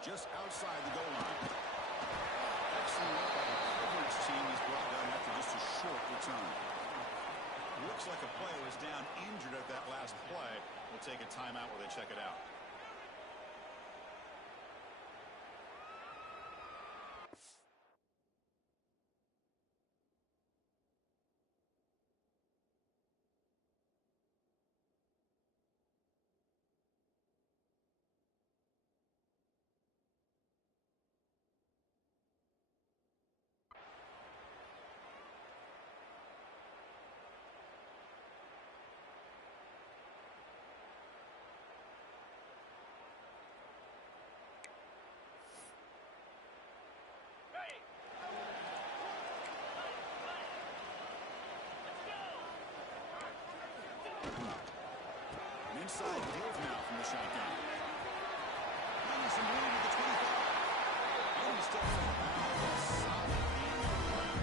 just outside the goal line. Excellent work by the coverage team. He's brought down after just a short return. Looks like a player was down injured at that last play. We'll take a timeout while they check it out. Inside deals now from the shotgun. Finding some room at the 25. And he steps in. Solid game on the ground.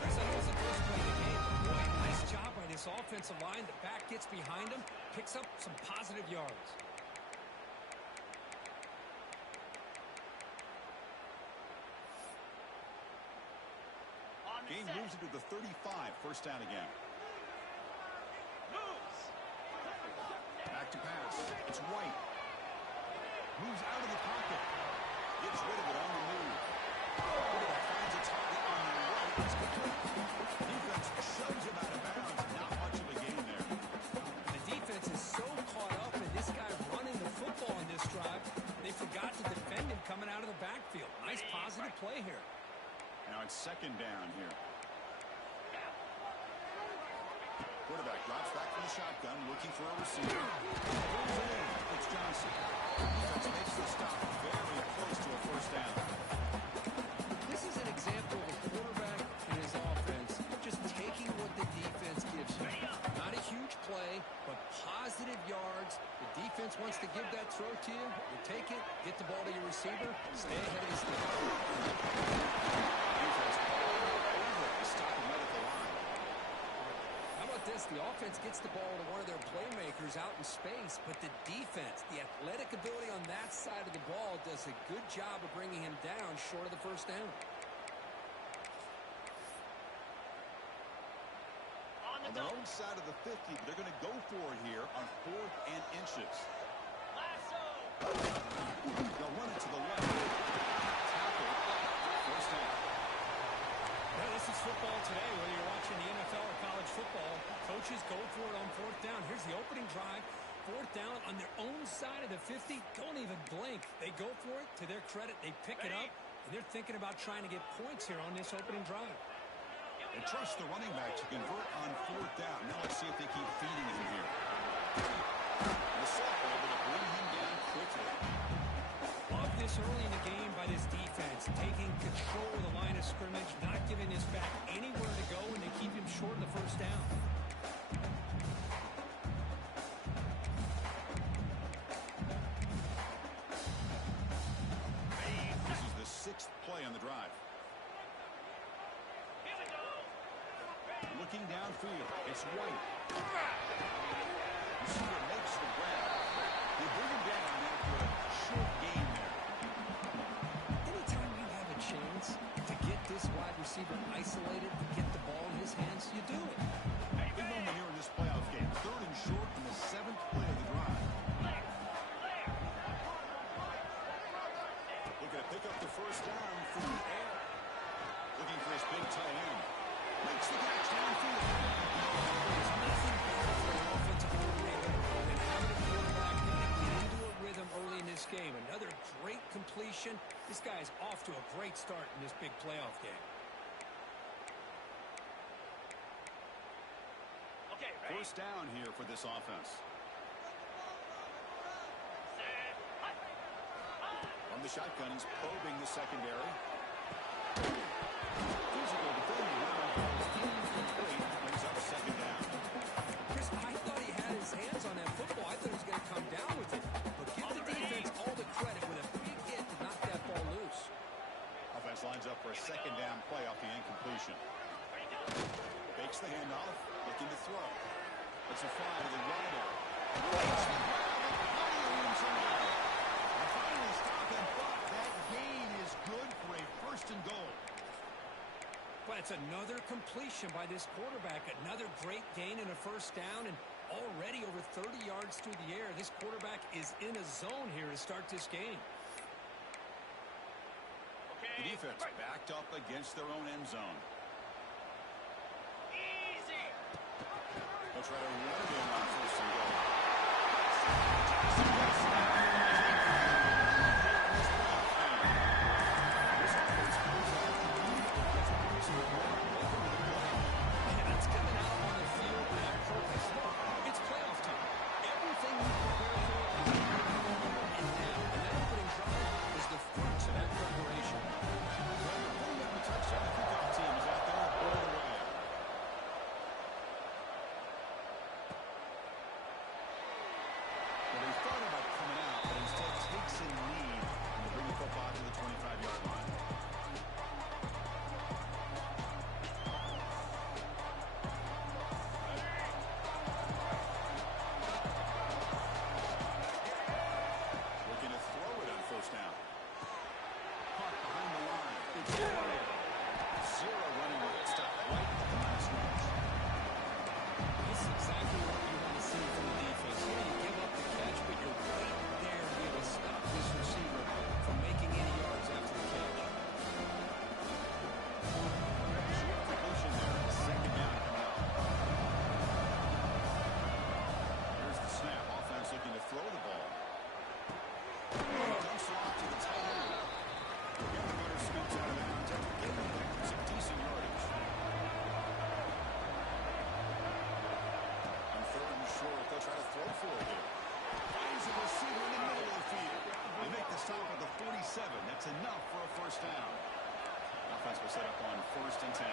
Looks like it was the first play of the game. Boy, nice job by this offensive line. The back gets behind him, picks up some positive yards. Game moves into the 35. First down again. Back to pass. It's White. Moves out of the pocket. Gets rid of it on the move. Quarterback finds a target on the right. It's complete. Defense shoves him out of bounds. Not much of a gain there. The defense is so caught up in this guy running the football in this drive, they forgot to defend him coming out of the backfield. Nice positive play here. Now it's second down here. Quarterback drops back from the shotgun, looking for a receiver. Pulls it in. It's Johnson. Defense makes the stop very close to a first down. This is an example of a quarterback and his offense just taking what the defense gives him. Not a huge play, but positive yards. The defense wants to give that throw to you. You take it, get the ball to your receiver, stay ahead of the stick. Defense all over to stop him right at the line. How about this? The offense gets the ball to one of their playmakers out in space, but the defense, the athletic ability on that side of the ball does a good job of bringing him down short of the first down. On their own side of the 50, but they're going to go for it here on 4th and inches. They'll run it to the left. Tackle. First down. Yeah, this is football today, whether you're watching the NFL or college football. Coaches go for it on 4th down. Here's the opening drive. 4th down on their own side of the 50. Don't even blink. They go for it. To their credit, they pick it up, and they're thinking about trying to get points here on this opening drive. They trust the running back to convert on 4th down. Now let's see if they keep feeding him here. The sack able to bring him down quickly. Love this early in the game by this defense, taking control of the line of scrimmage, not giving this back anywhere to go, and they keep him short of the first down. This is the 6th play on the drive. Looking downfield, it's White. Receiver makes the grab. They bring him down after a short gain there. Anytime you have a chance to get this wide receiver isolated, to get the ball in his hands, you do it. Big moment here in this playoff game. 3rd and short in the 7th play of the drive. Looking to pick up the first down from the air. Looking for his big tight end. Makes the catch downfield. There's nothing better for an offensive coordinator than having a quarterback that can get into a rhythm early in this game. Another great completion. This guy is off to a great start in this big playoff game. Okay, ready? First down here for this offense. From the shotgun, he's probing the secondary. Physical defending now falls incomplete. Brings up second down. Chris, I thought he had his hands on that football. I thought he was going to come down with it. But give the defense all the credit with a big hit to knock that ball loose. Offense lines up for a second down play off the incompletion. Fakes the handoff, looking to throw. It's a fly to the right area. Finally stop and fly. first and goal. Well, it's another completion by this quarterback. Another great gain and a first down, and already over 30 yards through the air. This quarterback is in a zone here to start this game. The defense backed up against their own end zone. Easy. They'll try to run it in on first and goal. That's coming out on the field on purpose. Look, it's playoff time. Everything you prepare for is and now. And that opening drive is the fruits of that preparation. Putting up a touchdown, the kickoff team is out there all the way. Well, they thought about coming out, but instead takes a lead and they bring the football to the 25-yard line. Looking to throw it on first down. Caught behind the line. It's zero running with it. Stopped right at the line of scrimmage. This is exactly what you want to see from the defense. You know, you give up the catch, but you're right there to be able to stop this receiver from making any yards after the catch. Short completion there. Second down coming up. Here's the snap. Offense looking to throw the ball. Dumps it off to the tight end. The runner scoops out of bounds after getting some decent yardage. On third and short, they'll try to throw for it here. Finds a receiver in the middle of the field. They make the stop at the 47. That's enough for a first down. Offense will set up on first and 10.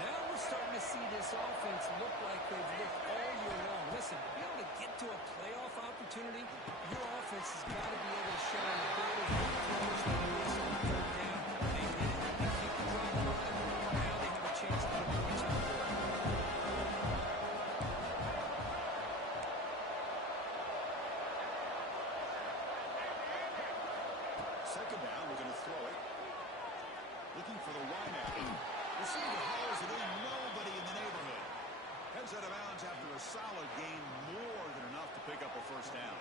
Now we're starting to see this offense look like they've looked all year long. Listen, to be able to get to a playoff opportunity, your offense has got to be able to show an ability to throw like this on third down. They did it. They keep the drive alive. Now they have a chance to put points on the board. Second down, we're going to throw it. Looking for the wideout. Receiver hauls it in. Nobody in the neighborhood. Heads out of bounds after a solid gain, more than enough to pick up a first down.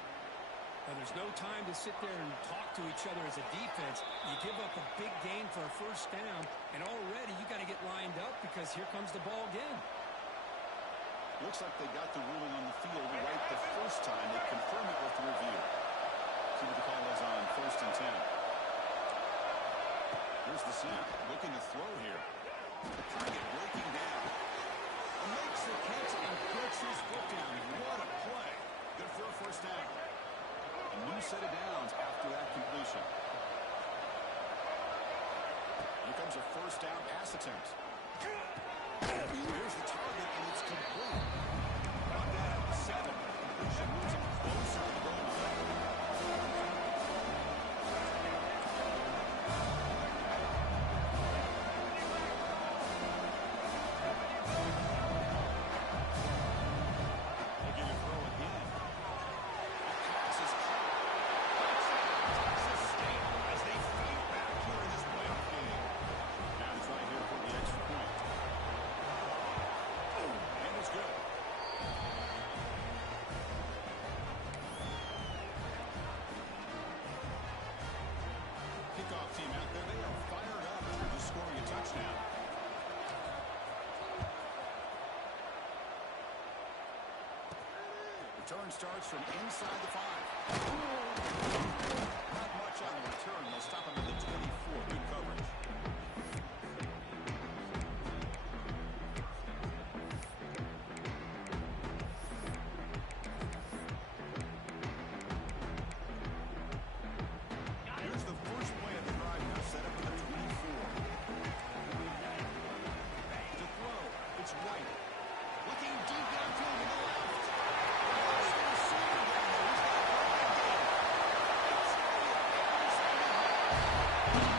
Now, there's no time to sit there and talk to each other as a defense. You give up a big gain for a first down, and already you got to get lined up because here comes the ball again. Looks like they got the ruling on the field right the first time. They confirm it with the review. See what the call is on first and 10. Here's the snap. Looking to throw here. Target breaking down. Makes the catch and puts his foot down. What a play. Good for a first down. A new set of downs after that completion. Here comes a first down pass attempt. Here's the target, and it's complete. Brought that at the 7. Completion moves him closer to the goal line. Looking to throw again. A pass is caught. Texas State as they fight back here in this playoff game. Now to try here for the extra point. And it's good. Kickoff team out there, they are fired up after just scoring a touchdown. Return starts from inside the 5. Not much on the return. They'll stop him at the 24. Good coverage. Here's the first play of the drive now, set up at the 24. To throw, it's White. Looking deep downfield to the left. Lost the receiver down there. He's got a perfect game. It's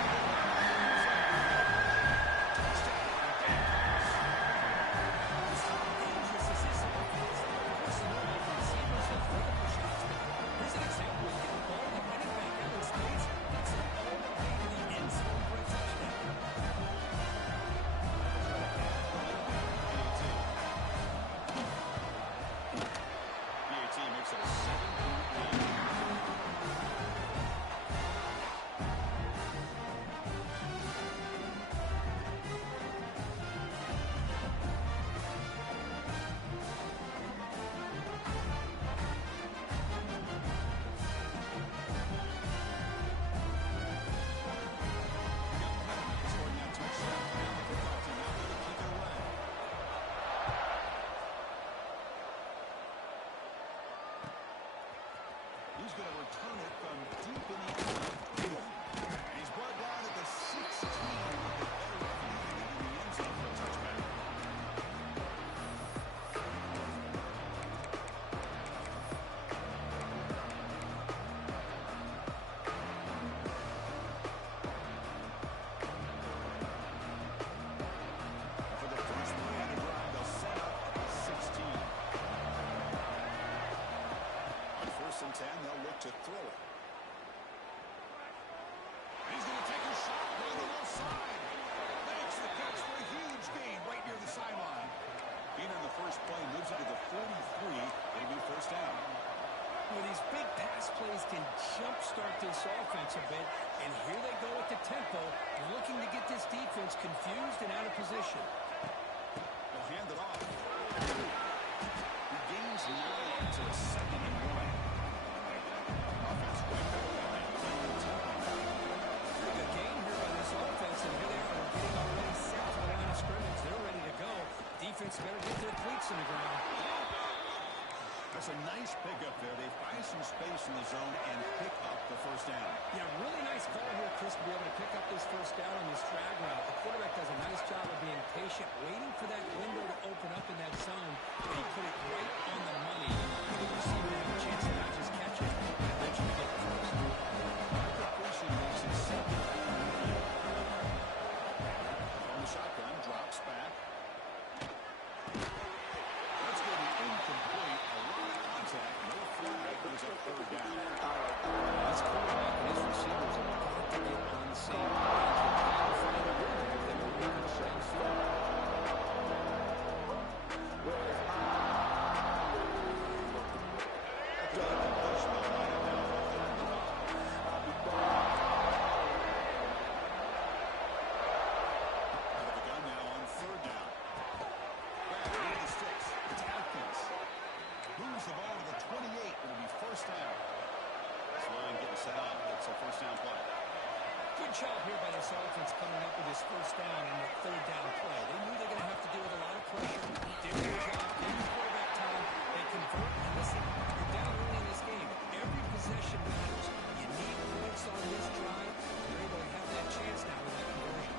plays can jumpstart this offense a bit. And here they go at the tempo, looking to get this defense confused and out of position. They'll hand it off. He gains 9 to 2nd and 1. Offense right back behind. Pretty good game here by this offense, and here they are. They're getting already set to the line of scrimmage. They're ready to go. Defense better get their cleats in the ground. That's a nice pickup there. They find some space in the zone and pick up the first down. Yeah, really nice call here, Chris, to be able to pick up this first down on this drag route. The quarterback does a nice job of being patient, waiting for that window to open up in that zone, and he put it right on the money. The receiver had a chance to not just catch it, but eventually get the first. Completion makes it 2nd. From the shotgun, drops back. Let's go to incomplete. A lot of contact. No flag. Goes up 3rd down. This quarterback and his receivers have got to get on the same page. They've got to find a rhythm if they want to make this thing fun. Good job here by this offense coming up with this first down and the 3rd down play. They knew they were going to have to deal with a lot of pressure. Did their job, gave the quarterback time. They convert. And listen, you're down early in this game. Every possession matters. You need points on this drive. You're able to have that chance now with that conversion.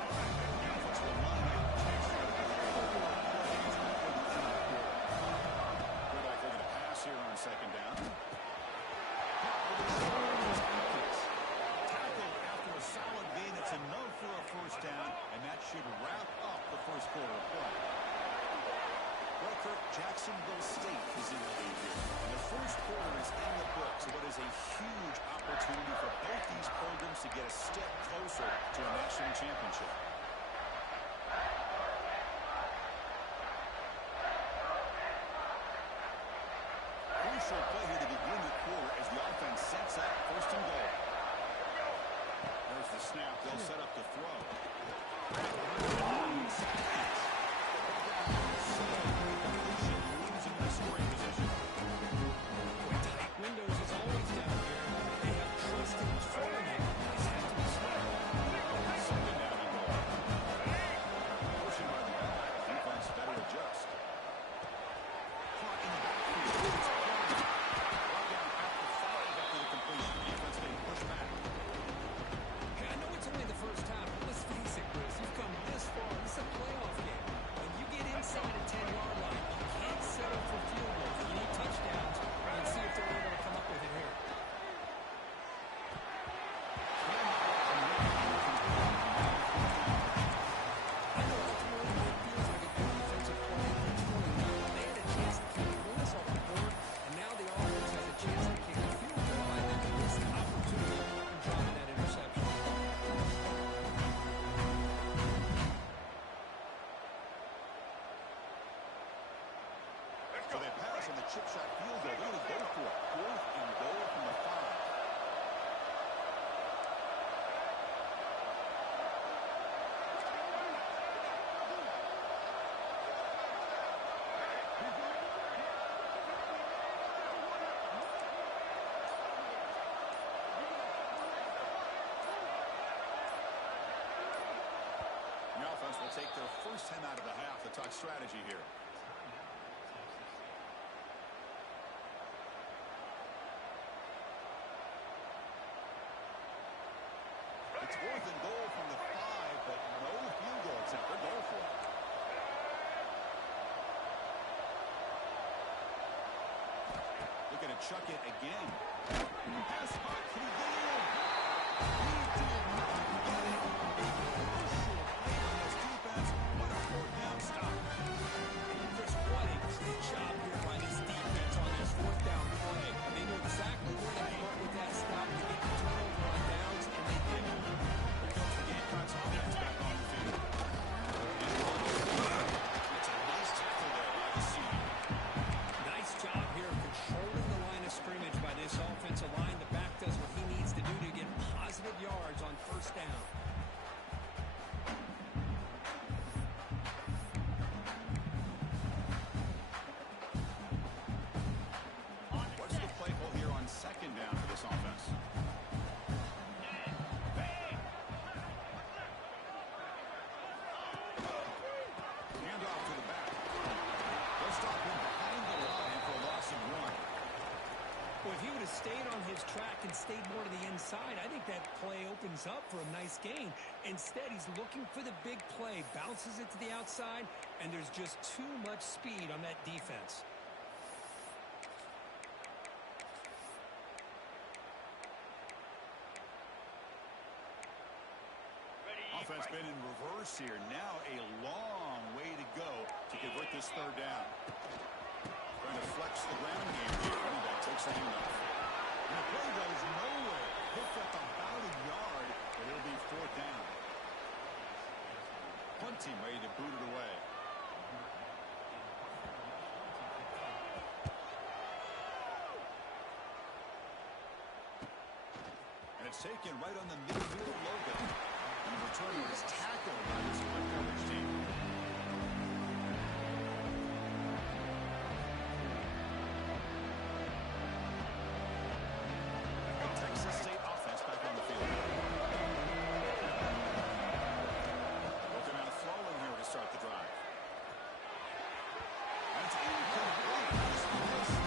Quarterback looking to pass here on 2nd down. Solid gain. It's enough for a first down, and that should wrap up the first quarter of play. Well, Kirk, Jacksonville State is in the lead here. And the first quarter is in the books. What is a huge opportunity for both these programs to get a step closer to a national championship. Crucial play here to begin the quarter as the offense sets up 1st and goal. There's the snap. They'll set up the throw. Moves into scoring position. Tight windows is always down here. They have trust in throwing it. This has to be smart. 2nd down and goal. Motion by the defense better adjust. Caught in the backfield. Brought down after 5 after the completion. Defense being pushed back. Hey, I know it's only the first time, but let's face it, Chris. You've come this far. This is a playoff game. When you get inside a 10-yard line, you can't settle for field goals. You need touchdowns. And see if they're able to come up with it here. I know ultimately it feels like a good defensive play. It's going well. They had a chance to kick points off the board, and now the offense has a chance to kick a field goal by them. This opportunity for dropping that interception. So they pass on the chip shot field goal. They're going to go for it. 4th and goal from the 5. The offense will take their first 10 out of the half to talk strategy here. It's 4th and goal from the 5, but no field goal attempt. They're going for it. Looking to chuck it again. Pass hard. Can he get in? He did not get it. A crucial play on this defense. What a 4th down stop. Chris, what a great job here by this defense on this 4th down play. They knew exactly where to come up with that stop to get the turnover on downs, and they did it. Gamecocks offense back on the field. It's a nice tackle there by the senior. Nice job here controlling the line of scrimmage by this offensive line. The back stop him behind the line for a loss of 1. Well, if he would have stayed on his track and stayed more to the inside, I think that play opens up for a nice gain. Instead, he's looking for the big play, bounces it to the outside, and there's just too much speed on that defense. Offense been in reverse here. Now a long way to go to convert this third down. Trying to flex the ground game here. Running back takes the handoff. And the play goes nowhere. Picked up about a yard, but it'll be 4th down. Punt team ready to boot it away. And it's taken right on the midfield logo. And the returner is tackled by this split coverage team. The Texas State offense back on the field. Looking out flowing here to start the drive. That's incomplete. Just missed.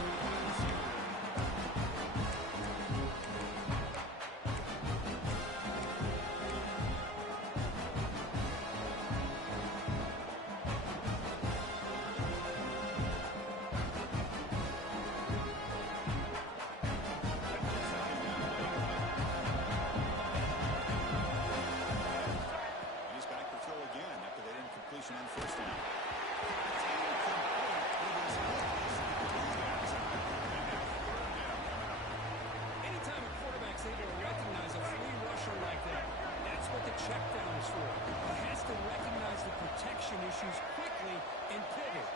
On 1st down. It's incomplete. It was hit that time. And now 3rd down coming up. Anytime a quarterback's able to recognize a free rusher like that, that's what the check down is for. He has to recognize the protection issues quickly and pivot.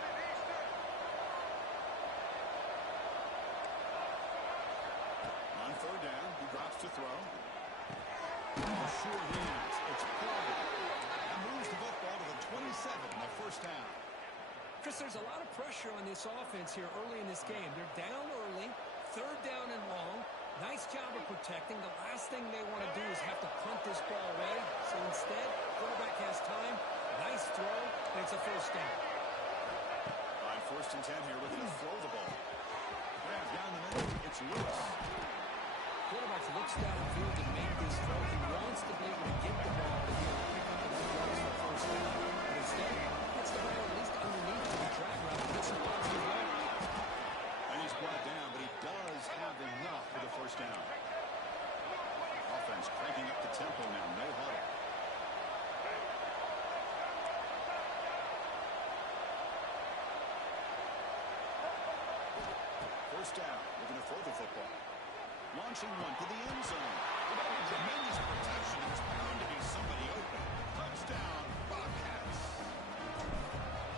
On 3rd down, he drops to throw. Short hands. It's play. Moves the football to the 27, the 1st down. Chris, there's a lot of pressure on this offense here early in this game. They're down early, 3rd down and long. Nice job of protecting. The last thing they want to do is have to punt this ball away. So instead, quarterback has time. Nice throw, and it's a 1st down. On 1st and 10 here, looking to throw the ball. Grab down the middle. It's loose. Quarterback looks downfield to make this throw. He wants to be able to get the ball to be able to pick up the 2 yards for 1st down. But instead, gets the ball at least underneath the drag route and gets some positive yards. And he's brought down, but he does have enough for the 1st down. Offense cranking up the tempo now. No huddle. First down. Looking to throw the football. Launching one to the end zone. With tremendous protection, there's bound to be somebody open. Touchdown, Bobcats.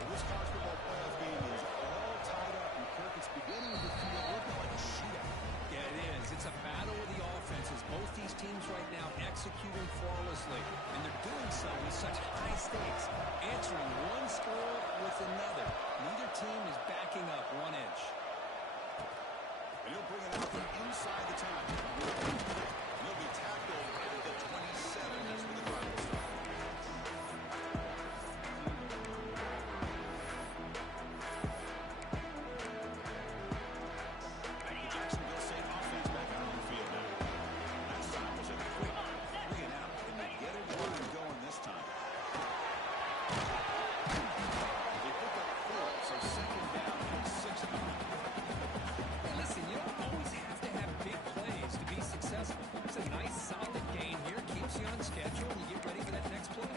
This college football playoff game is all tied up, and Kirk, it's beginning to feel a little bit like a shootout. Yeah, it is. It's a battle of the offenses. Both these teams right now executing flawlessly, and they're doing so with such high stakes, answering one score with another. Neither team is backing up 1 inch. And he'll bring it out from inside the 10. He'll be tackled at the 27. That's where the drive will start. The Jacksonville State offense back out on the field now. That time was a quick 3 and out. Can they get it going this time? They pick up 4, so 2nd down and 6 coming. Listen, you don't always have to have big plays to be successful. It's a nice, solid gain here. Keeps you on schedule, and you get ready for that next play.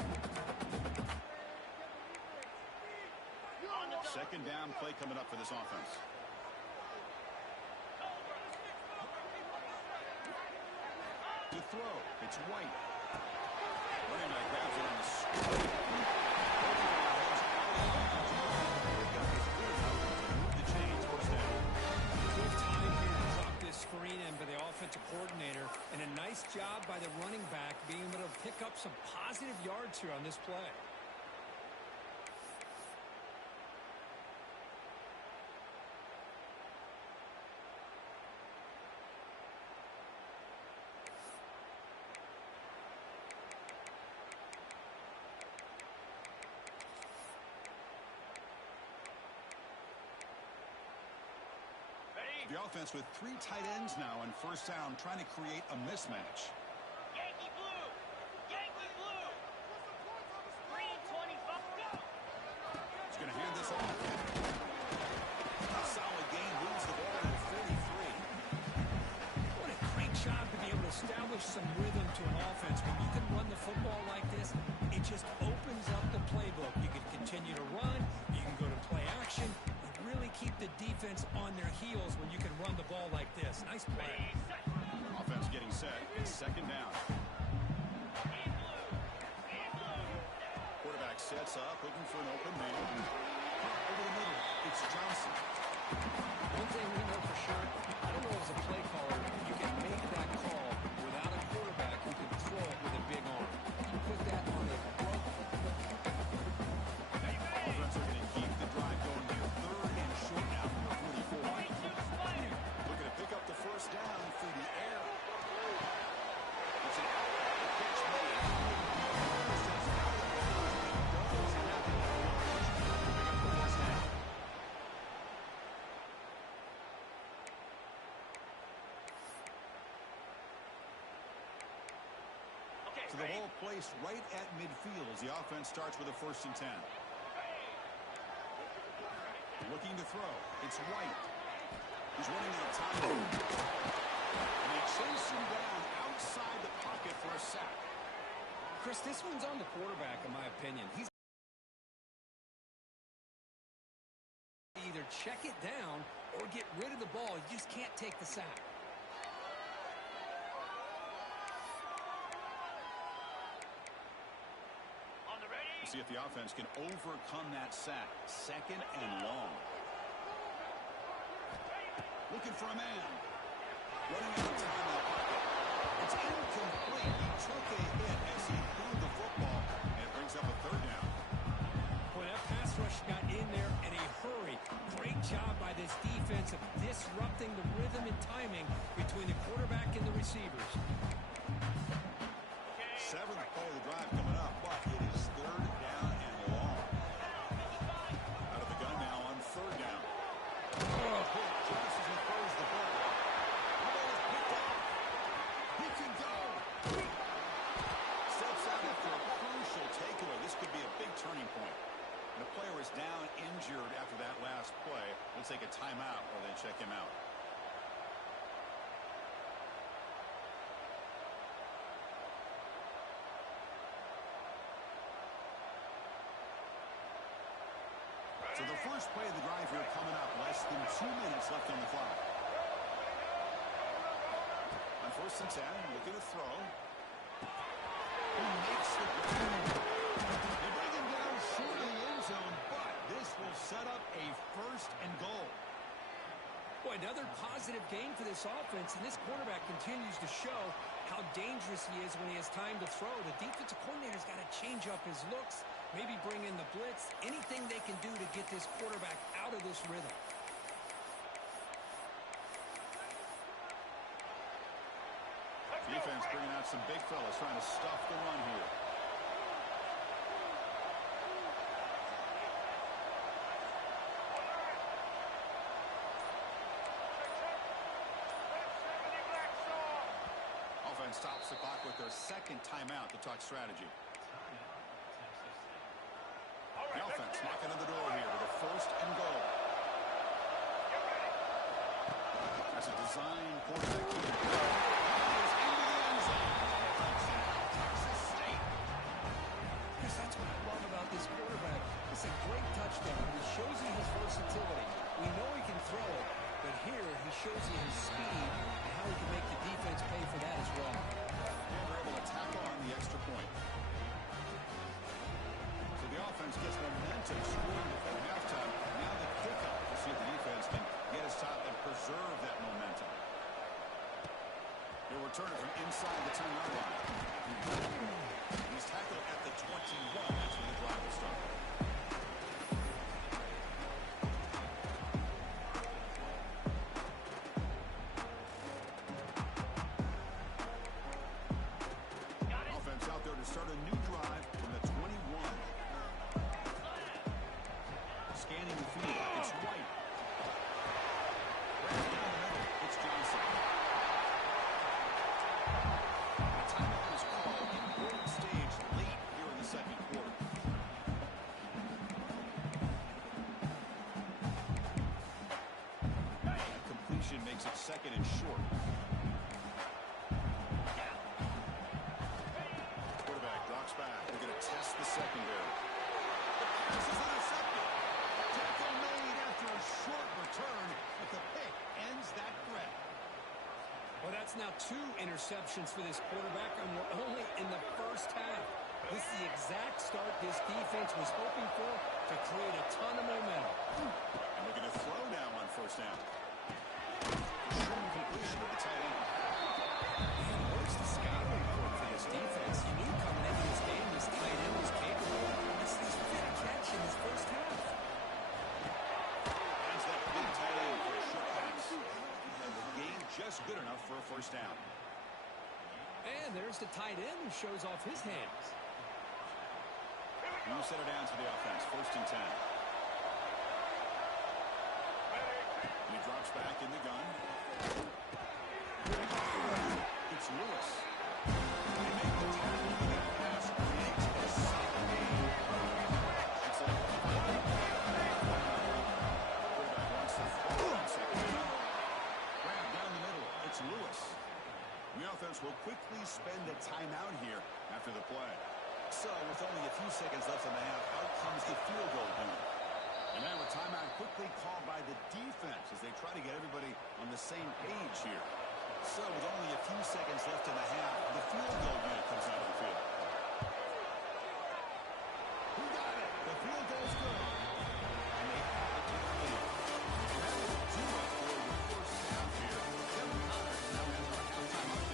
2nd down play coming up for this offense. To throw, it's White. Running back grabs it on the straight. Move the chains, 1st down. Good time here to drop this screen in by the offensive coordinator, and a nice job by the running back being able to pick up some positive yards here on this play. The offense with 3 tight ends now on first down, trying to create a mismatch. Yankee blue! Yankee blue! Green 25, go! He's going to hand this off. A solid gain, moves the ball to 43. What a great job to be able to establish some rhythm to an offense. When you can run the football like this, it just opens up the playbook. You can continue to run, you can go to play action, and really keep the defense on their heels when you can run the ball like this. Nice play. Offense getting set. It's second down. Quarterback sets up, looking for an open man. Over the middle, it's Johnson. One thing we know for sure, I don't know as a play caller, you can make that call without a quarterback who can throw it with a big arm. You put that on the Offense are going to keep the drive going here. Third and short now from the 44. Looking to pick up the first down through the air. It's an outlet. The pitch made. So the ball placed right at midfield as the offense starts with a 1st and 10. Looking to throw. It's White. He's running out of time. And they chase him down outside the pocket for a sack. Chris, this one's on the quarterback, in my opinion. He's either check it down or get rid of the ball. You just can't take the sack. See if the offense can overcome that sack. Second and long. Looking for a man. Running out of time in the pocket. It's incomplete. He took a hit as he threw the football, and it brings up a 3rd down. Boy, that pass rush got in there in a hurry. Great job by this defense of disrupting the rhythm and timing between the quarterback and the receivers. 7th play of the drive coming up, but it is 3rd down and long. Out of the gun now on 3rd down. Johnson throws the ball. The ball is picked up. He can go. Steps out after a crucial takeaway. This could be a big turning point. And the player is down injured after that last play. We'll take a timeout or then check him out. So the first play of the drive here coming up. Less than 2 minutes left on the clock. On 1st and 10, looking to throw. He makes the grab. They bring him down short of the end zone, but this will set up a 1st and goal. Boy, another positive gain for this offense, and this quarterback continues to show how dangerous he is when he has time to throw. The defensive coordinator's got to change up his looks, maybe bring in the blitz, anything they can do to get this quarterback out of this rhythm. Defense bringing out some big fellas trying to stuff the run here. Offense stops the clock with their 2nd timeout to talk strategy. The offense knocking on the door here with a 1st and goal. That's a design quarterback here. Chris, that's what I love about this quarterback. It's a great touchdown. He shows you his versatility. We know he can throw it, but here he shows you his speed and how he can make the defense pay for that as well. And they're able to tackle on the extra point. So the offense gets momentum scoring before halftime. Now the kickoff to see if the defense can get his top and preserve that momentum. He'll return it from inside the 10-yard line. He's tackled at the 21. That's when the drive will start. Offense out there to start a new drive from the 21. Scanning the field. It's White. Right down the completion makes it second and short. Quarterback drops back. They're going to test the secondary. The pass is intercepted. Tackle made after a short return, but the pick ends that threat. Well, that's now 2 interceptions for this quarterback, and we're only in the first half. This is the exact start this defense was hoping for to create a ton of momentum. And we're going to throw now on first down. Short completion of the tight end. Man, where's the scouting report for this defense? You knew coming into this game this tight end was capable. This is his 5th catch in his first half. Finds that big tight end for a short pass. And the game just good enough for a first down. And there's the tight end who shows off his hands. You set it down to the offense. First and 10. And he drops back in the gun. It's Lewis. They make the tackle to that pass. Makes a solid game. It's a quarterback wants to throw on second down. Grab down the middle. It's Lewis. The offense will quickly spend a timeout here after the play. So, with only a few seconds left in the half, out comes the field goal unit. And now a timeout quickly called by the defense as they try to get everybody on the same page here. So, with only a few seconds left in the half, the field goal unit comes out of the field. Who got it? The field goal's good. And they have it to the lead. And that will do it for the first half here. Kevin Connors now has our halftime update.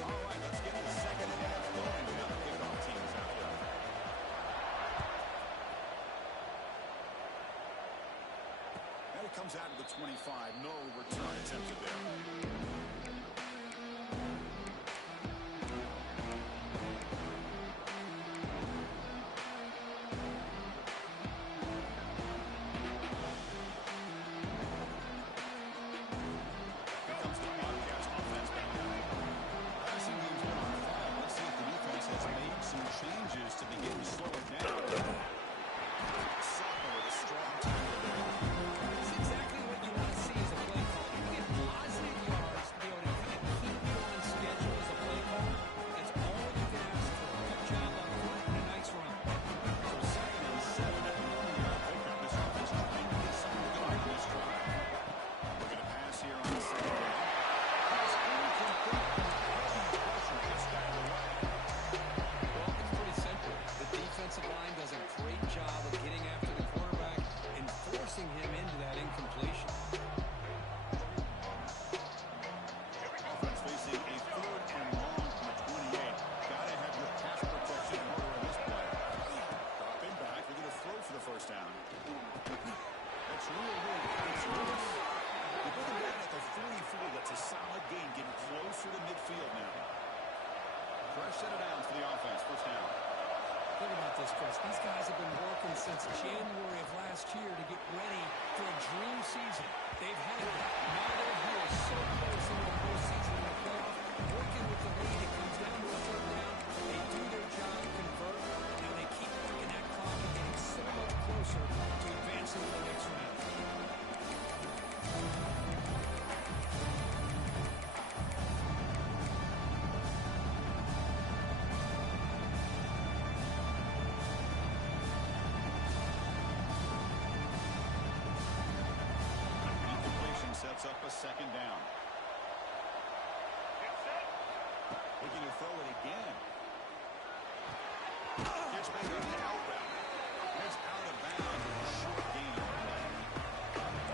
All right, let's get the second half going now. The kickoff team is out there. And it comes out of the 25. No return attempted there. Here comes the Bobcats offense back out. Passing game's been on fire. Let's see if the defense has made some changes to begin to slow it down. Saka with a strong tackle there. It's exactly what you want to see as a play call. You get positive yards to be able to kind of keep you on schedule as a play call. That's all you can ask for. Good job on foot and a nice run. So second and 7 at the 1-yard pickup. This offense trying to get something going on this drive. Looking to pass here on the second down. Pass incomplete. Heavy pressure just got in the way. Well, it's pretty simple. The defensive line does a great job of getting after the quarterback and forcing him into that incompletion. Offense facing a 3rd and long from the 28. Gotta have your pass protection in order in this play. Dropping back. They're going to throw for the first down. That's real weak. It's Lewis. You put him down at the 44. That's a solid gain. Getting closer to midfield now. Fresh set it down for the offense. First down. Think about this, Chris. These guys have been working since January of last year to get ready for a dream season. They've had it. Now they're here so close into the postseason and the playoff. Working with the lead, it comes down to a 3rd down. They do their job, convert. Now they keep working that clock and getting so much closer to advancing to the next round. Incompletion sets up a second down. Looking to throw it again. Gets back on the out route. It's out of bounds with a short gain on the play.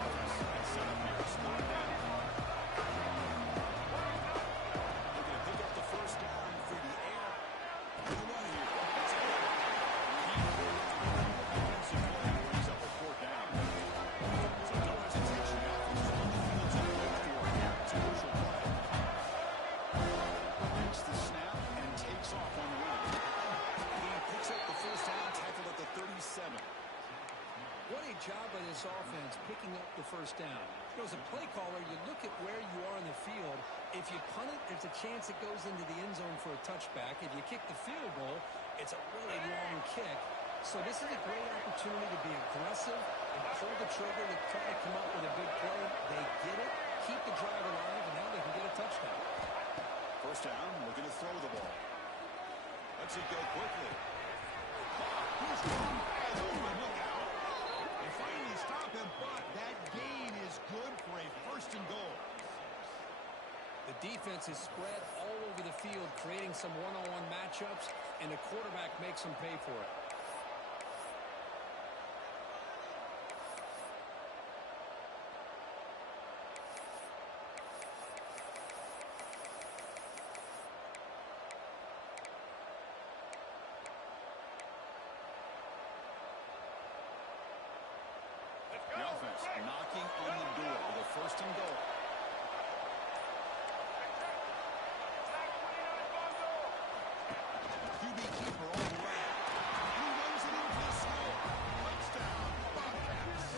Offense set up here. Slow it down. Looking to pick up the first down through the air. The one here. That's it. Defensive play brings up a 4th down. So no hesitation now from the field's in the for here. It's a crucial play. Makes the snap and takes off on the run. He picks up the first down, tackled at the 37. What a job by this offense, picking up the first down. You know, as a play caller, you look at where you are on the field. If you punt it, there's a chance it goes into the end zone for a touchback. If you kick the field goal, it's a really long kick. So this is a great opportunity to be aggressive and pull the trigger to try to come up with a big play. They get it, keep the drive alive, and now they can get a touchdown. First down, looking to throw the ball. Lets it go quickly. He's wide open, look out. They finally stop him, but that gain is good for a first and goal. The defense is spread all over the field, creating some one-on-one matchups, and the quarterback makes them pay for it. The offense knocking on the door with a first and goal. QB keeper all the way. He runs it into the snow. Touchdown, Bobcats.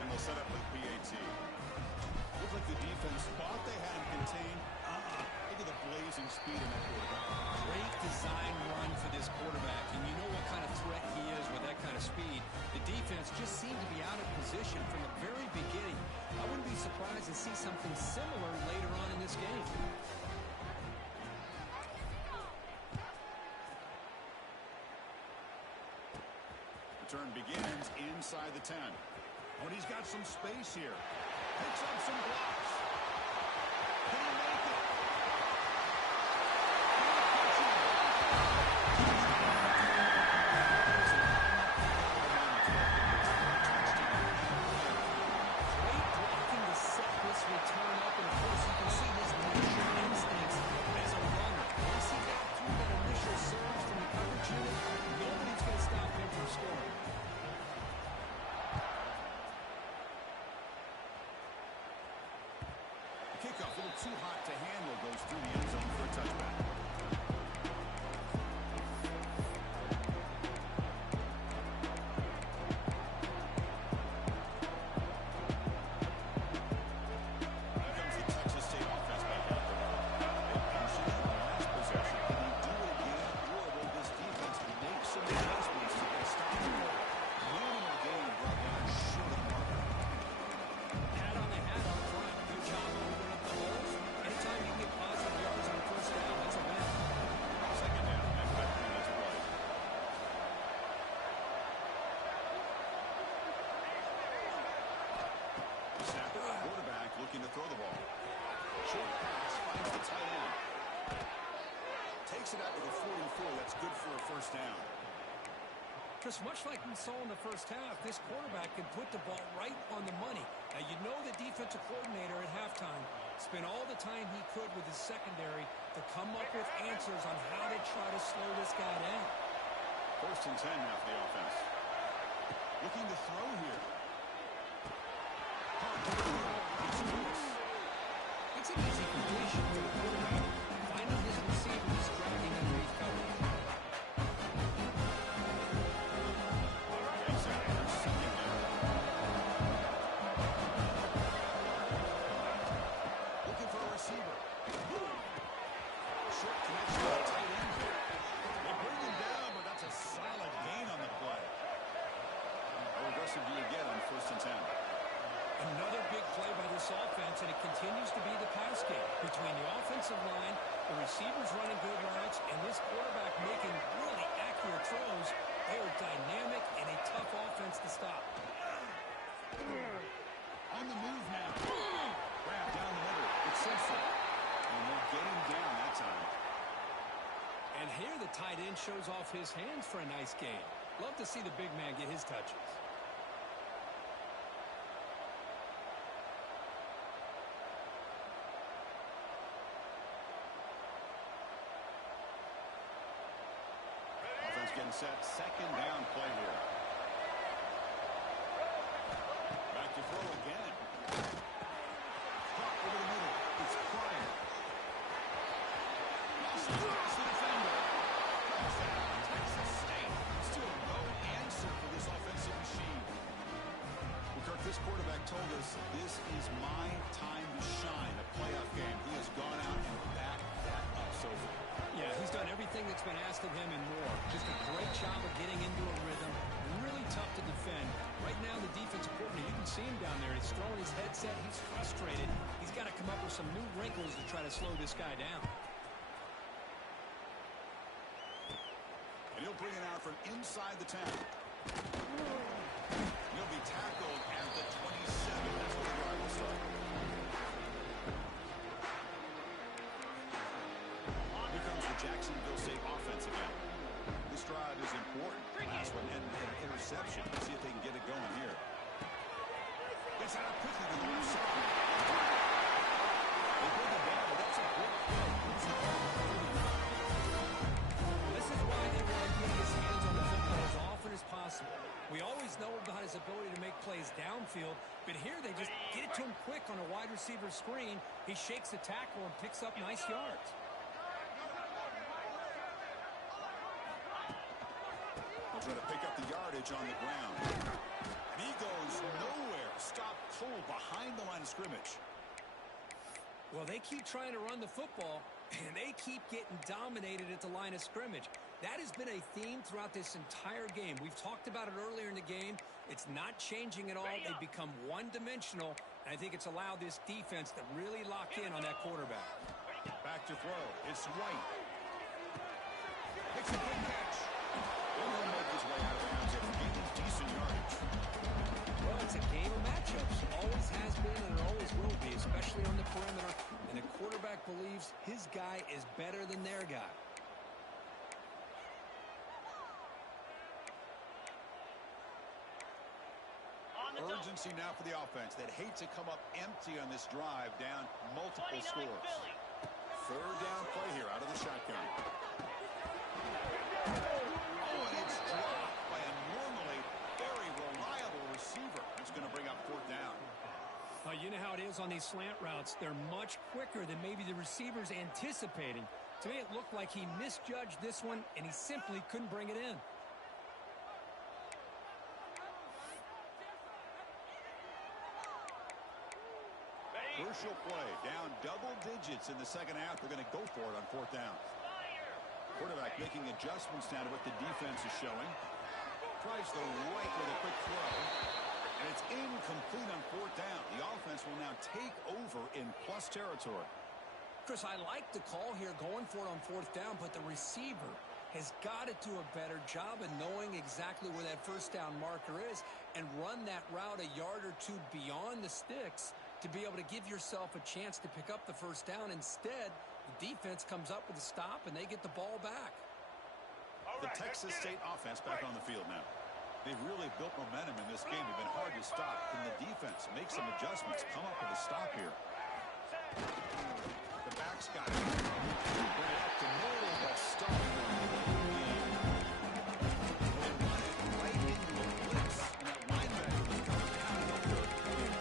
And they'll set up with PAT. Looked like the defense thought they had him contained. Look at the blazing speed in that quarterback. Great design run for this quarterback, and you know what kind of threat he is with that kind of speed. The defense just seemed to be out of position from the very beginning. I wouldn't be surprised to see something similar later on in this game. Return begins inside the 10. But he's got some space here. Picks up some blocks. Can he make it? Great blocking to set this return up, and of course you can see his natural instincts as a runner. Once he got through that initial surge from the coverage unit, nobody's going to stop him from scoring. Kickoff, a little too hot to handle, goes through the end zone for a touchback. Here comes the Texas State offense back out there. They punched it in the last possession. Can they do it again, or will this defense make some adjustments to get stopped? Minimal gain brought down short of marker. Hat on the hat up front. Good job opening up the holes. Anytime you get positive yards on first down, that's a win. Second down, and 5 minutes to play. Snapper, quarterback looking to throw the ball. Short pass finds the tight end. Takes it out to the 44. That's good for a first down. Just much like we saw in the first half, this quarterback can put the ball right on the money. Now, you know the defensive coordinator at halftime spent all the time he could with his secondary to come up with answers on how to try to slow this guy down. First and 10 now for the offense. Looking to throw here. It's loose. It's an easy completion for the quarterback. Finding his receivers, dragging underneath coverage. Takes it out. Second down. Looking for a receiver. Short connection to the tight end here. They bring him down, but that's a solid gain on the play. How aggressive do you get on first and 10? Another big play by this offense, and it continues to be the pass game between the offensive line, the receivers running good routes, and this quarterback making really accurate throws. They are dynamic and a tough offense to stop. On the move now. Grab down the middle. It's Simpson. And they'll get him down that time. And here the tight end shows off his hands for a nice game. Love to see the big man get his touches. Offense getting set. Second down play here. Back to throw again. Caught over the middle. It's Pryor. Lost the defender. Touchdown, Texas State. Still no answer for this offensive machine. Well, Kirk, this quarterback everything that's been asked of him and more. Just a great job of getting into a rhythm. Really tough to defend. Right now, the defensive coordinator, you can see him down there. He's throwing his headset. He's frustrated. He's got to come up with some new wrinkles to try to slow this guy down. And he'll bring it out from inside the 10. He'll be tackled at the 27. That's where the drive will start. Here comes the Jacksonville State offense again. This drive is important. Last one ended in an interception. Let's see if they can get it going here. Gets out quickly to the left side. They put the ball, but that's a good play. This is why they want to get his hands on the football as often as possible. We always know about his ability to make plays downfield, but here they just get it to him quick on a wide receiver screen. He shakes the tackle and picks up nice yards. Trying to pick up the yardage on the ground. And he goes nowhere. Stop cold behind the line of scrimmage. Well, they keep trying to run the football, and they keep getting dominated at the line of scrimmage. That has been a theme throughout this entire game. We've talked about it earlier in the game. It's not changing at all. They've become one-dimensional, and I think it's allowed this defense to really lock in on that quarterback. Back to throw. It's White. Makes a good catch. He'll make his way out of bounds after getting decent yardage. Well, it's a game of matchups. Always has been and it always will be, especially on the perimeter. And the quarterback believes his guy is better than their guy. Urgency now for the offense that hate to come up empty on this drive, down multiple scores. Third down play here out of the shotgun. Oh, and it's dropped by a normally very reliable receiver. It's going to bring up fourth down. You know how it is on these slant routes. They're much quicker than maybe the receiver's anticipating. To me, it looked like he misjudged this one, and he simply couldn't bring it in. Crucial play. Down double digits in the second half. They're going to go for it on fourth down. Quarterback making adjustments now to what the defense is showing. Tries the right with a quick throw. And it's incomplete on fourth down. The offense will now take over in plus territory. Chris, I like the call here going for it on fourth down, but the receiver has got to do a better job of knowing exactly where that first down marker is and run that route a yard or two beyond the sticks to be able to give yourself a chance to pick up the first down. Instead, the defense comes up with a stop, and they get the ball back. The Texas State offense back on the field now. They've really built momentum in this game. They've been hard to stop. Can the defense make some adjustments, come up with a stop here? The back's got it. Bring it up to middle, but stop. They run it right into a blitz, and that linebacker was coming down.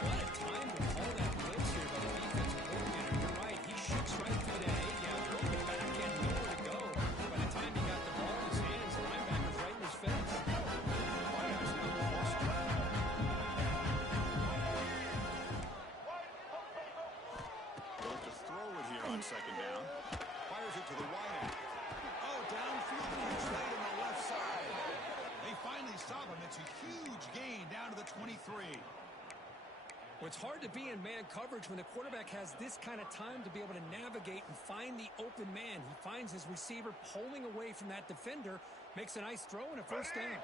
What a time to call that blitz here by the defensive coordinator. You're right. He shoots right through that A-gap. The back had nowhere to go. By the time he got the ball in his hands, the linebacker's right in his face. Goes to throw it here on second down. Fires it to the wide end. Oh, downfield catch right on the left side. They finally stop him. It's a huge gain down to the 23. Well, it's hard to be in man coverage when the quarterback has this kind of time to be able to navigate and find the open man. He finds his receiver pulling away from that defender, makes a nice throw and a first down.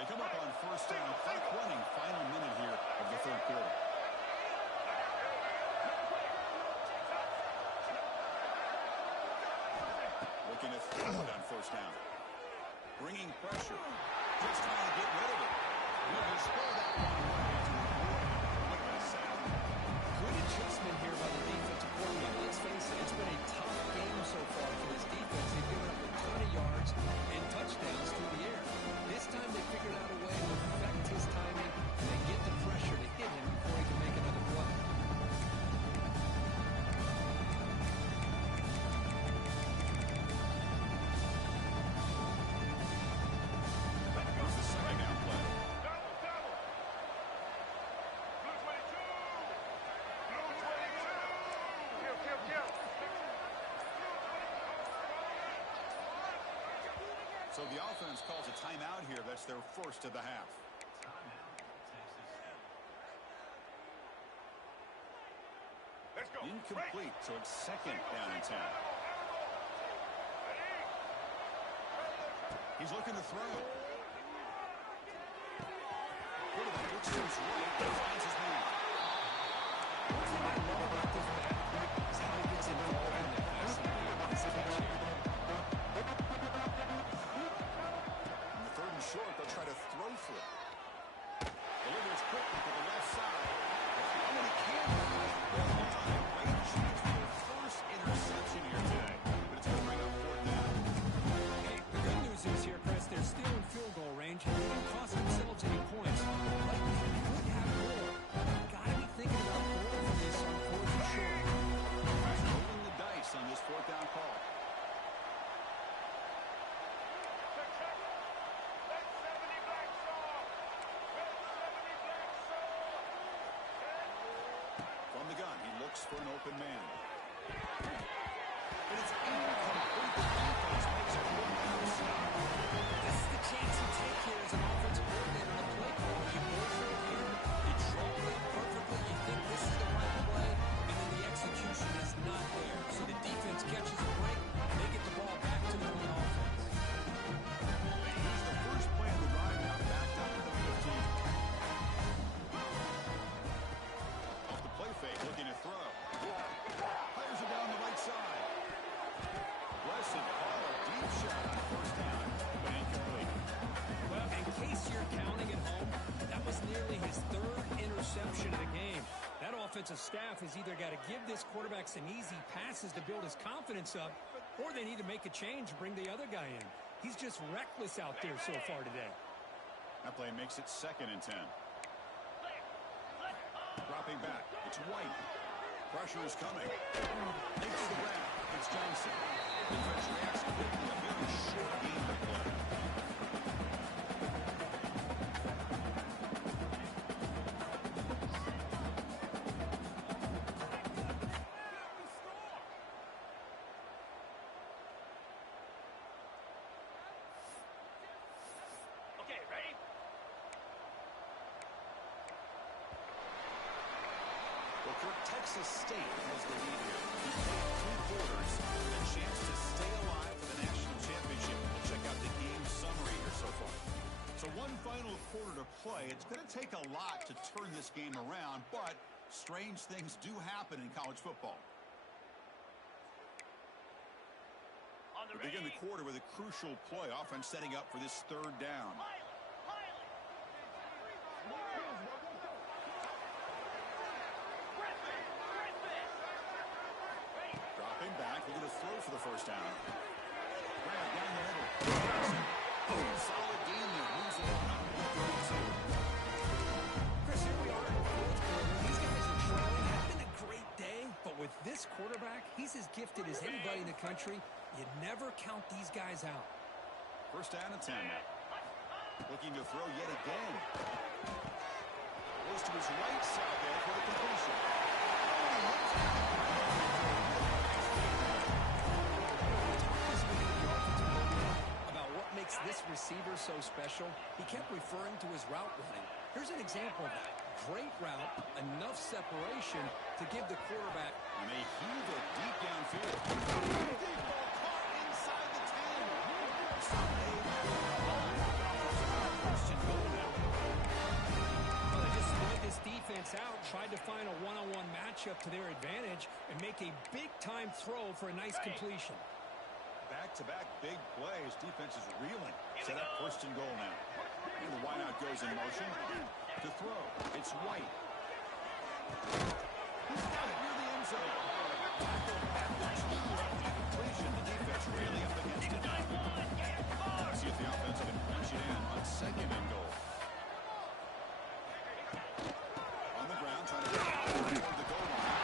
They come up on first down, clock running, final minute here of the third quarter. Looking to throw it on first down. Bringing pressure. Just trying to get rid of it. He'll just throw that one away. Good adjustment here by the defensive coordinator. Let's face it, it's been a tough game so far for this defense. They've given up a ton of yards and touchdowns through the air. This time they figured out a way to affect his timing and get the pressure to hit him before he can make another play. Here's the second down play. So the offense calls a timeout here. That's their first of the half. Incomplete, so it's second down and 10. He's looking to throw. Quarterback looks to his right and finds his man. What I love about this bad pick is how he gets involved in the passing game. He's a good cheer. On the third and short, they'll try to throw for it. Delivers quickly to the left side. Oh, and he can't quite hold on. Great chance for their first interception here today. But it's going to bring up fourth down. Hey, the good news is here, Chris, they're still in field goal range. They didn't cost themselves any points. But they could have more. Gotta be thinking about more for this on fourth and short. Rolling the dice on this fourth down call. From the gun, he looks for an open man. And it's incomplete. The defense makes a good stop. This is the chance you take here as an offensive coordinator on the play call. You go for it here, you draw it up perfectly, you think this is the right play, and then the execution is not there. So the defense catches a break, they get the ball back to their own offense. Here's the first play of the drive now, backed up to the 15. Off the play fake, looking to throw. Fires it down the right side. Blessed call, a deep shot on first down, but incomplete. Well, in case you're counting at home, that was nearly his third interception of the game. That offensive staff has either got to give this quarterback some easy passes to build his confidence up, or they need to make a change and bring the other guy in. He's just reckless out there so far today. That play makes it second and 10. Dropping back, it's White. Pressure is coming. Makes the grab. It's Johnson. Defense reacts quickly. A very short game to play. Okay, ready? Well, Kirk, Texas State has the lead here. He played 3 quarters, a chance to stay alive for the national championship. We'll check out the game summary here so far. So one final quarter to play. It's going to take a lot to turn this game around, but strange things do happen in college football. On the We begin ready? the quarter with a crucial play, offense setting up for this third down. Dropping back, we're going to throw for the first down. Grab down the middle. Solid game there. Moves it on up to 32. Chris, here we are in the fourth quarter. These guys are trailing. It's been a great day, but with this quarterback, he's as gifted as anybody in the country. You never count these guys out. First down and 10 now. Looking to throw yet again. Goes to his right side there for the completion. About what makes this receiver so special, he kept referring to his route running. Here's an example of that. Great route, enough separation to give the quarterback. And they heave it deep downfield. Deep ball caught inside the 10. Question goal now. Well, they just split this defense out, tried to find a one-on-one matchup to their advantage, and make a big-time throw for a nice completion. Back-to-back big plays. Defense is reeling. Set up first and goal now. And the wideout goes in motion. To throw, it's White. He's got it near the end zone. Tackled at the 2 after the completion. The defense really up against it. See if the offense can punch it in on second and goal. On the ground, trying to get toward the goal line.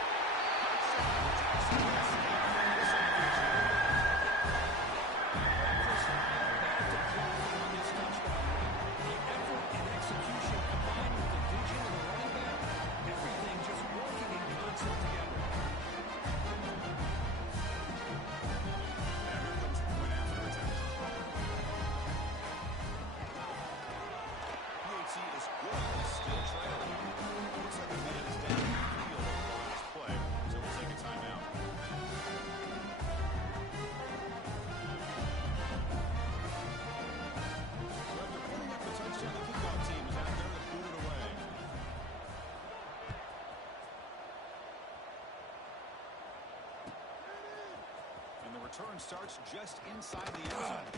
Return starts just inside the end zone.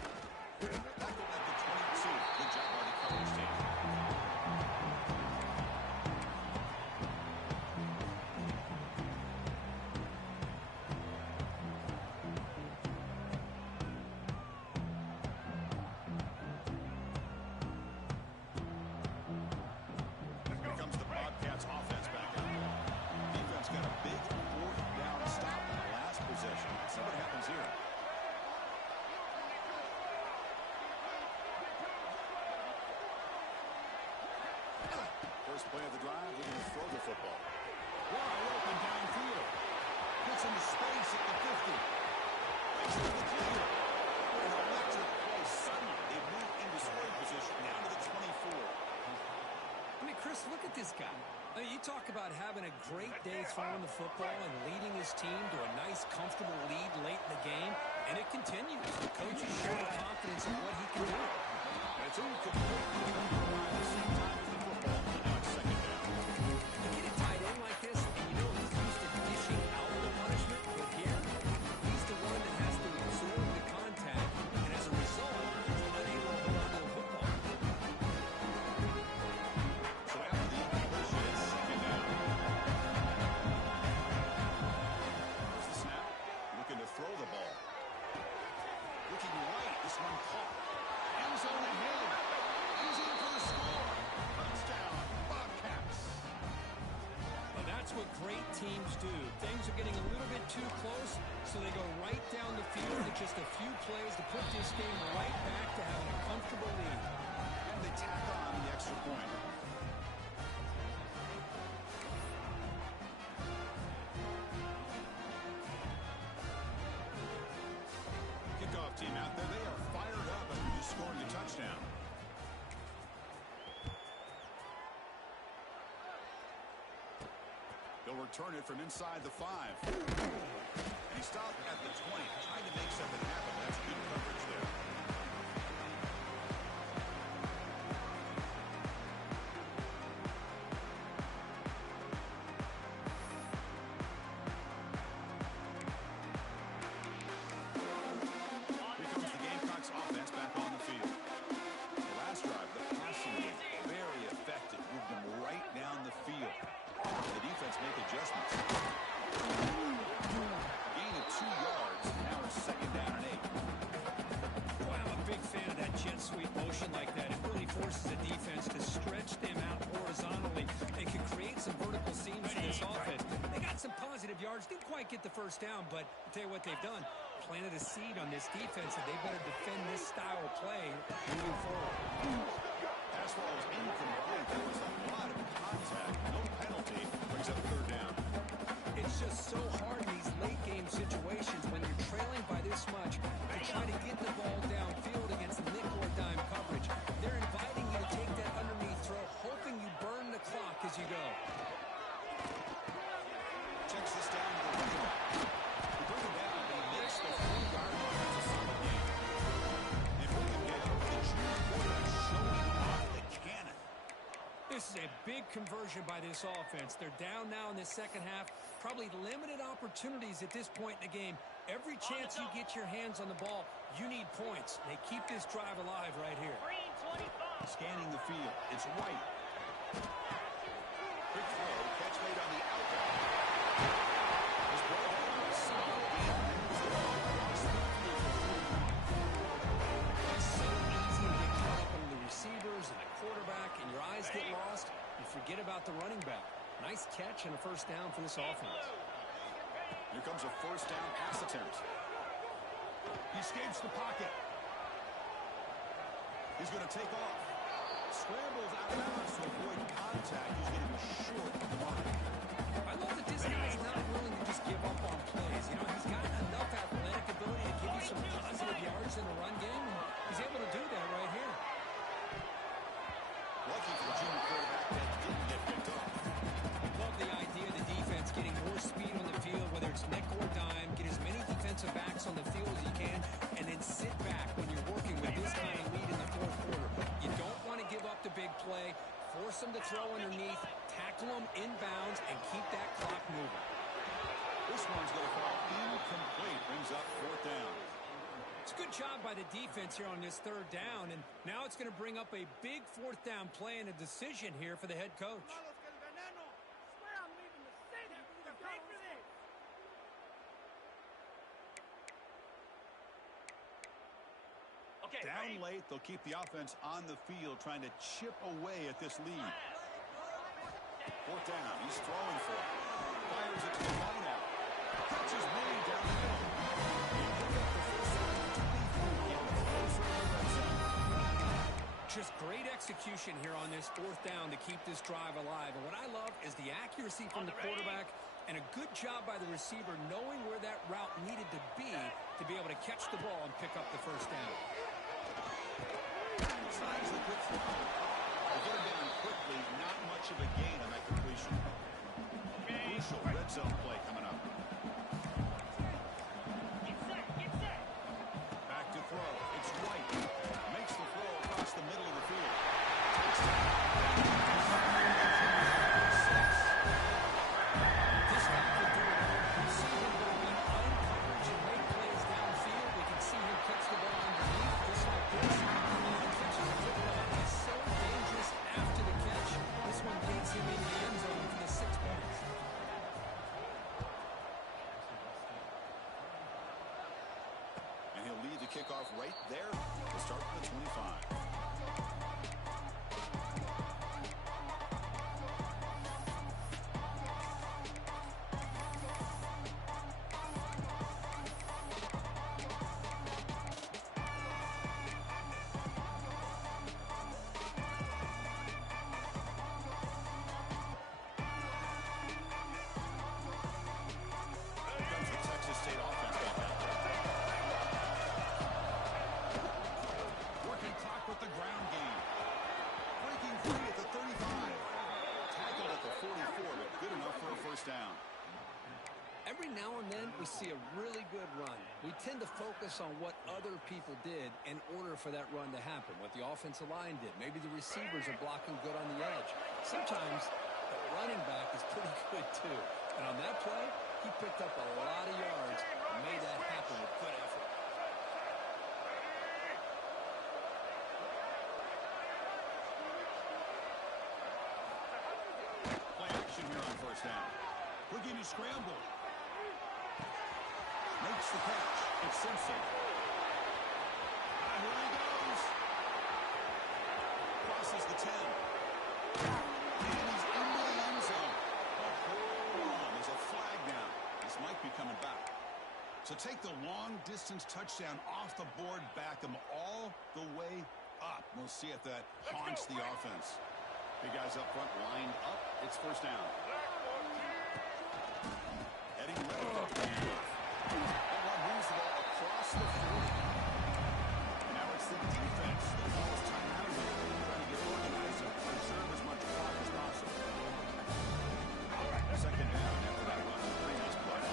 Tackled at the 22. Good job by the coverage team. Here comes the Bobcats offense back out. Defense got a big fourth down stop on the last possession. Let's see what happens here. First play of the drive, we're going to throw the football. Wide open downfield. Puts into space at the 50. Makes it to the clear. What an electric play. Suddenly, they move into scoring position down to the 24. I mean, Chris, look at this guy. I mean, you talk about having a great day throwing the football and leading his team to a nice, comfortable lead late in the game, and it continues. The coach is showing confidence in what he can do. It's incomplete. At the same time as the football. And now it's second down. You get a tight end like this, and you know he's used to dishing out the punishment, but here, he's the one that has to absorb the contact, and as a result, he's unable to hold on to the football. So after the incompletion, it's second down. There's the snap. Looking to throw the ball. Looking right. This one caught. End zone ahead. He's in for the score. Touchdown, Bobcats. Well, that's what great teams do. Things are getting a little bit too close, so they go right down the field in just a few plays to put this game right back to having a comfortable lead. And they tack on the extra point. Kickoff team out there. They are fired up after just scoring a touchdown. They'll return it from inside the 5. And he stopped at the 20. Trying to make something happen. That's good coverage there. Here comes the Gamecocks offense back on the field. The last drive, the passing game, very effective. Moved them right down the field. The defense make adjustments. Gain of 2 yards. Now it's second down and 8. Boy, I'm a big fan of that jet sweep motion like that. It really forces the defense to stretch them out horizontally. They can create some vertical seams for this offense. They got some positive yards. Didn't quite get the first down, but I'll tell you what they've done. Planted a seed on this defense, and they better defend this style of play moving forward. Pass ball was incomplete. That was a lot of contact. No penalty. Brings up third down. It's just so hard in these late game situations when you're trailing by this much to try to get the ball downfield against nickel or dime coverage. They're inviting you to take that underneath throw, hoping you burn the clock as you go. Checks this down to the running back. We bring him down, but he makes the 40-yard line. That's a solid game. They bring him down. The junior quarterback showing off the cannon. This is a big conversion by this offense. They're down now in the second half. Probably limited opportunities at this point in the game. Every chance you get your hands on the ball, you need points. They keep this drive alive right here. Green 25. Scanning the field. It's White. Quick throw. Catch made on the outlet. His ball had a solid game. Moves the ball across the field for 3. It's so easy to get caught up on the receivers and the quarterback, and your eyes get lost. You forget about the running back. Nice catch and a first down for this offense. Here comes a first down pass attempt. He escapes the pocket. He's going to take off. Scrambles out of bounds to avoid contact. He's getting short of the mark. I love that this guy's not willing to just give up on plays. You know, he's got enough athletic ability to give you some positive yards in the run game. And he's able to do that right here. Lucky for the junior quarterback that didn't get picked off. Love the idea of the defense getting more speed on the field, whether it's nickel or dime, get as many defensive backs on the field as you can, and then sit back when you're working with this kind of lead in the fourth quarter. You don't want to give up the big play, force them to throw underneath, tackle them inbounds, and keep that clock moving. one's going to fall incomplete. Brings up fourth down. It's a good job by the defense here on this third down, and now it's going to bring up a big fourth down play and a decision here for the head coach. Okay, Down ready? late, they'll keep the offense on the field trying to chip away at this lead. Fourth down, he's throwing for it. Fires it to the wideout. Catch is made down the middle. They pick up the first down at 23, getting closer to the red zone. Just great execution here on this fourth down to keep this drive alive. And what I love is the accuracy from the quarterback and a good job by the receiver knowing where that route needed to be able to catch the ball and pick up the first down. Tries the quick throw. They get him down quickly. Not much of a gain on that completion. Crucial red zone play coming up. Get set. Back to throw. It's White. Makes the throw across the middle of the field. This guy can do it all. We see him going on coverage and make plays downfield. We can see him catch the ball underneath just like this. He catches the football. He's so dangerous after the catch. This one leads him in the end zone for the 6 points. And he'll lead the kickoff right there. We'll start from the 25. Comes the Texas State offense back out there. Working clock with the ground game. Breaking free at the 35. Tackled at the 44, but good enough for a first down. Every now and then we see a really good run. We tend to focus on what other people did in order for that run to happen, what the offensive line did. Maybe the receivers are blocking good on the edge. Sometimes the running back is pretty good too. And on that play, he picked up a lot of yards and made that happen with good effort. Play action here on first down. Houdini scramble. Makes the catch. It's Simpson. Here he goes. Crosses the 10. And he's into the end zone. But hold on. There's a flag down. This might be coming back. So take the long-distance touchdown off the board, back him all the way up. We'll see if that haunts the offense. Big guys up front lined up. It's first down. Heading left. That one moves the ball across the 40. And now it's the defense that calls timeout here. Trying to get organized and preserve as much clock as possible. Second down after that run on the previous play.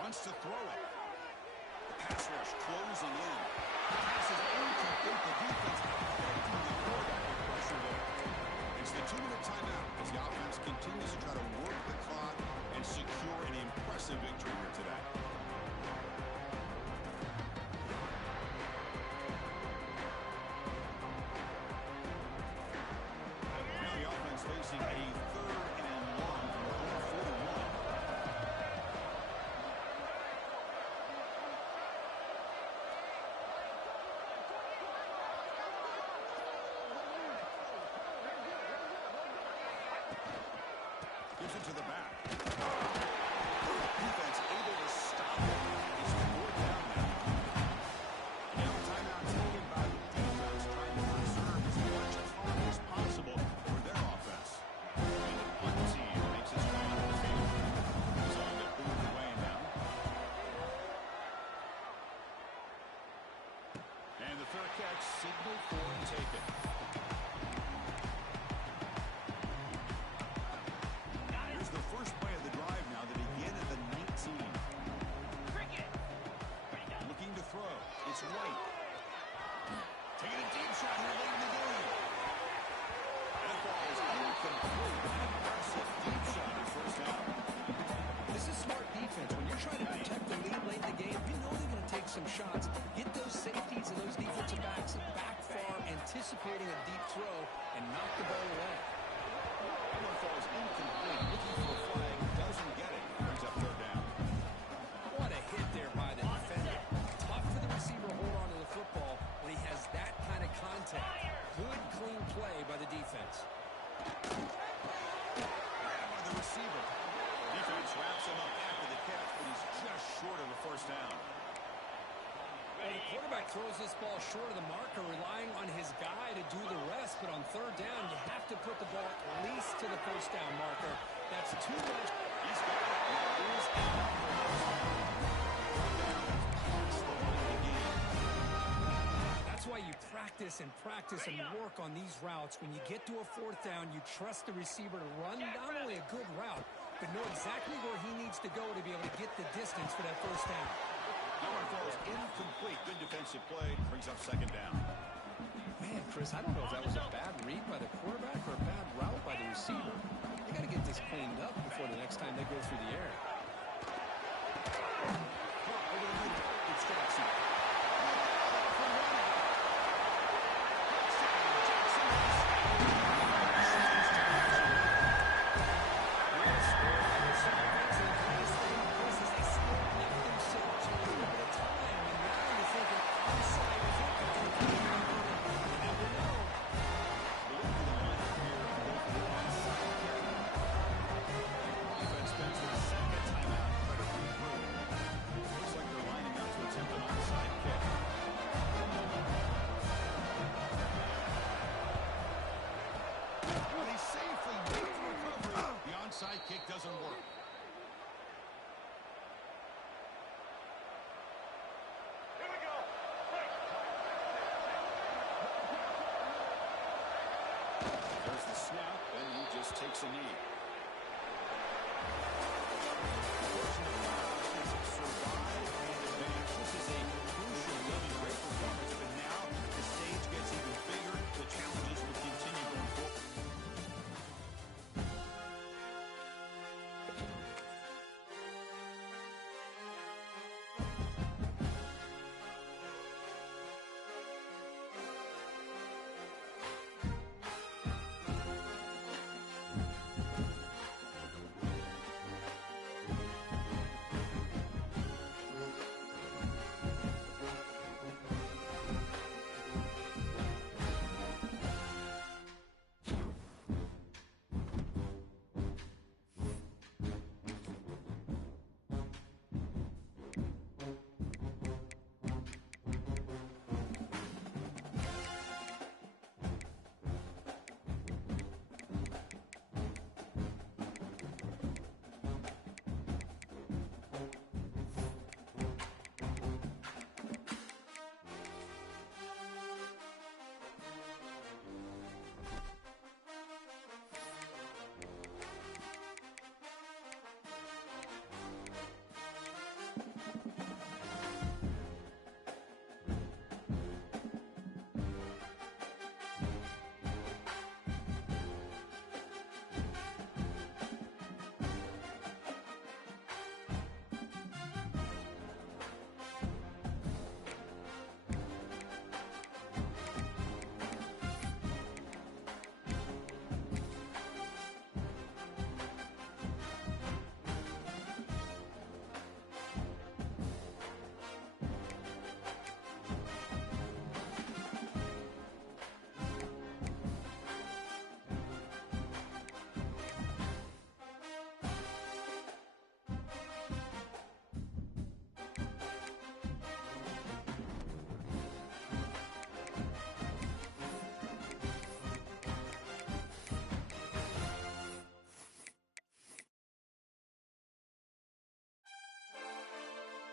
Wants to throw it. The pass rush closing in. The pass is incomplete. The defense affecting the quarterback with pressure there. It's the 2-minute timeout as the offense continues to try to work the clock and secure an impressive victory here today. Now the offense facing a 3rd and long from the own 41. Gives it to the back. Defense able to stop it. It's 4th down now. Now timeout taken by the defense, trying to preserve as much time as possible for their offense. And the punt team makes its way to the field. So they move away now. And the fair catch signaled for and taken. anticipating a deep throw and knocked the ball away. That one falls incomplete. Looking for a flag. Doesn't get it. Brings up third down. What a hit there by the defender. Tough for the receiver to hold on to the football when he has that kind of contact. Good, clean play by the defense. Grab by the receiver. Defense wraps him up after the catch, but he's just short of a first down. Well, the quarterback throws this ball short of the marker, relying on his guy to do the rest. But on third down, you have to put the ball at least to the first down marker. That's too much. He's got it. Here's the That's why you practice and work on these routes. When you get to a fourth down, you trust the receiver to run not only a good route, but know exactly where he needs to go to be able to get the distance for that first down. That one falls incomplete. Good defensive play. Brings up second down. Man, Chris, I don't know if that was a bad read by the quarterback or a bad route by the receiver. They got to get this cleaned up before the next time they go through the air. Over the middle. It's Jackson. Kick doesn't work. Here we go. There's the snap, and he just takes a knee.